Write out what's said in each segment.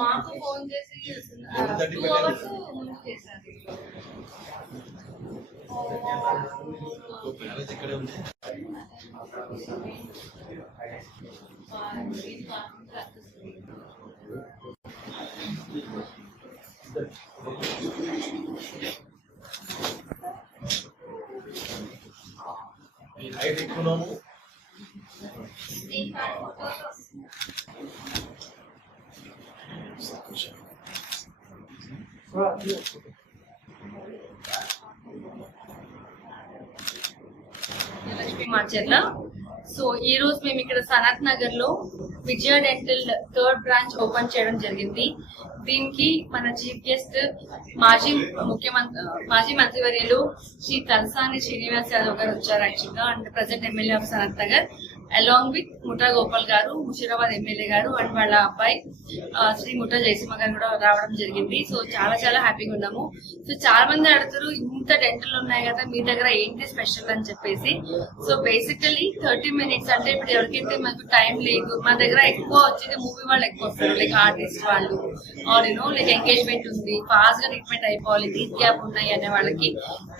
మాకు ఫోన్ చేసి 2 hours ముందు చేశారు. లక్ష్మీ మార్చెర్ల. సో ఈ రోజు మేము ఇక్కడ సనత్ నగర్ లో విజయ డెంటల్ 3rd బ్రాంచ్ ఓపెన్ చేయడం జరిగింది. దీనికి మన చీఫ్ గెస్ట్ మాజీ మంత్రివర్యులు శ్రీ తలసాని శ్రీనివాస్ యాదవ్ గారు వచ్చారు యాక్చువల్గా, and present MLA of Sanath Nagar, along with ముఠా గోపాల్ గారు, ముషీరాబాద్ ఎమ్మెల్యే గారు, అండ్ వాళ్ళ అబ్బాయి శ్రీ ముఠా జయసింహ గారు కూడా రావడం జరిగింది. సో చాలా హ్యాపీగా ఉన్నాము. సో చాలా మంది అడుగుతారు, ఇంత డెంటల్ ఉన్నాయి కదా మీ దగ్గర ఏంటి స్పెషల్ అని చెప్పేసి. సో బేసికలీ 30 minutes అంటే ఇప్పుడు ఎవరికైతే మనకు టైం లేదు, మా దగ్గర ఎక్కువ వచ్చేది మూవీ వాళ్ళు ఎక్కువ వస్తారు, లైక్ ఆర్టిస్ట్ వాళ్ళు, ఆర్ లైక్ ఎంగేజ్మెంట్ ఉంది, ఫాస్ట్ గా ట్రీట్మెంట్ అయిపోవాలి, టీత్ గ్యాప్ ఉన్నాయి అనే వాళ్ళకి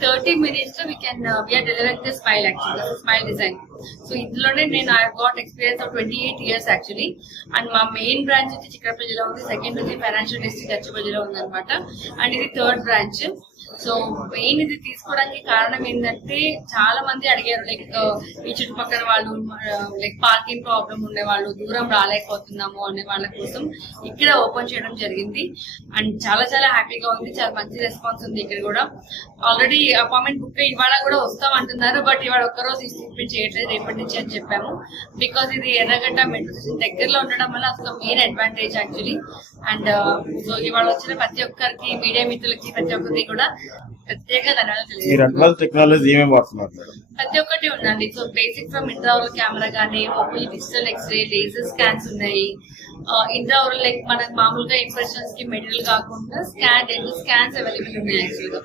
30 minutes లో వీఆర్ డెలివరింగ్ ద స్మైల్, యాక్చువల్గా స్మైల్ డిజైన్. సో ఇందులోనే నేను I got experience of 28 years actually. And మా మెయిన్ బ్రాంచ్ వచ్చి చిక్కడపల్లిలో ఉంది, సెకండ్ వచ్చి ఫైనాన్షియల్ డిస్ట్రిక్ట్ గచ్చిబౌలిలో ఉంది అనమాట, అండ్ ఇది 3rd బ్రాంచ్. సో మెయిన్ ఇది తీసుకోవడానికి కారణం ఏంటంటే చాలా మంది అడిగారు, లైక్ ఈ చుట్టుపక్కల వాళ్ళు, లైక్ పార్కింగ్ ప్రాబ్లం ఉండే వాళ్ళు, దూరం రాలేకపోతున్నాము అనే వాళ్ళ కోసం ఇక్కడ ఓపెన్ చేయడం జరిగింది. అండ్ చాలా హ్యాపీగా ఉంది, చాలా మంచి రెస్పాన్స్ ఉంది. ఇక్కడ కూడా ఆల్రెడీ అపాయింట్మెంట్ బుక్ ఇవాళ కూడా వస్తాం అంటున్నారు, బట్ ఇవాళ ఒక్కరోజు ట్రీట్మెంట్ చేయట్లేదు, రేపటి నుంచి అని చెప్పాము. బికాస్ ఇది ఎర్రగడ్డ మెట్రో స్టేషన్ దగ్గరలో ఉండడం వల్ల అసలు main advantage actually. And so ఇవాళ వచ్చిన ప్రతి ఒక్కరికి, మీడియా మిత్రులకి ప్రతి ఒక్కరికి కూడా ప్రత్యేక ధన్యవాదాలు. టెక్నాలజీ ఏమేమి వాడుతున్నారు? ప్రతి ఒక్కటి ఉందండి. So basic from intraoral camera కానీ, open digital x-ray, laser scans ఉన్నాయి. ఇంట్రావరల్ లైక్ మనకు మామూలుగా ఇంప్రెషన్స్ కి మెటీరియల్ కాకుండా డెంటల్ స్కాన్స్ అవైలబుల్ ఉన్నాయి యాక్చువల్గా.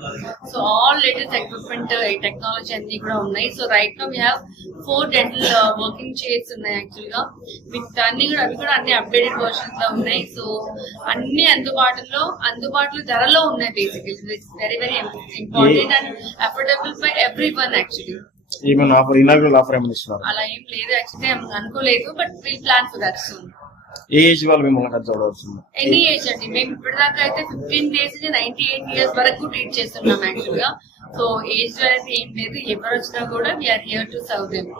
So all latest equipment technology అన్ని కూడా ఉన్నాయి. So right now we have 4 dental working chairs ఉన్నాయి యాక్చువల్గా, విత్ అవి కూడా అన్ని అప్డేటెడ్ వర్షన్స్ లో ఉన్నాయి. సో అన్ని అందుబాటులో ధరలో ఉన్నాయి. Basically it's very important and affordable for everyone actually. అలా ఏం లేదు యాక్చువల్లీ, అనుకోలేదు, but will plan for that soon. A age వాళ్ళు మిమ్మల్ని చూడవచ్చు? ఎనీ ఏజ్ అండి. మేము ఇప్పటిదాకా అయితే 15 days నుంచి 98 years వరకు ట్రీట్ చేస్తున్నాం యాక్చువల్ గా. సో ఏజ్ అనేది ఏం లేదు, ఎవరు వచ్చినా కూడా we are here to serve them.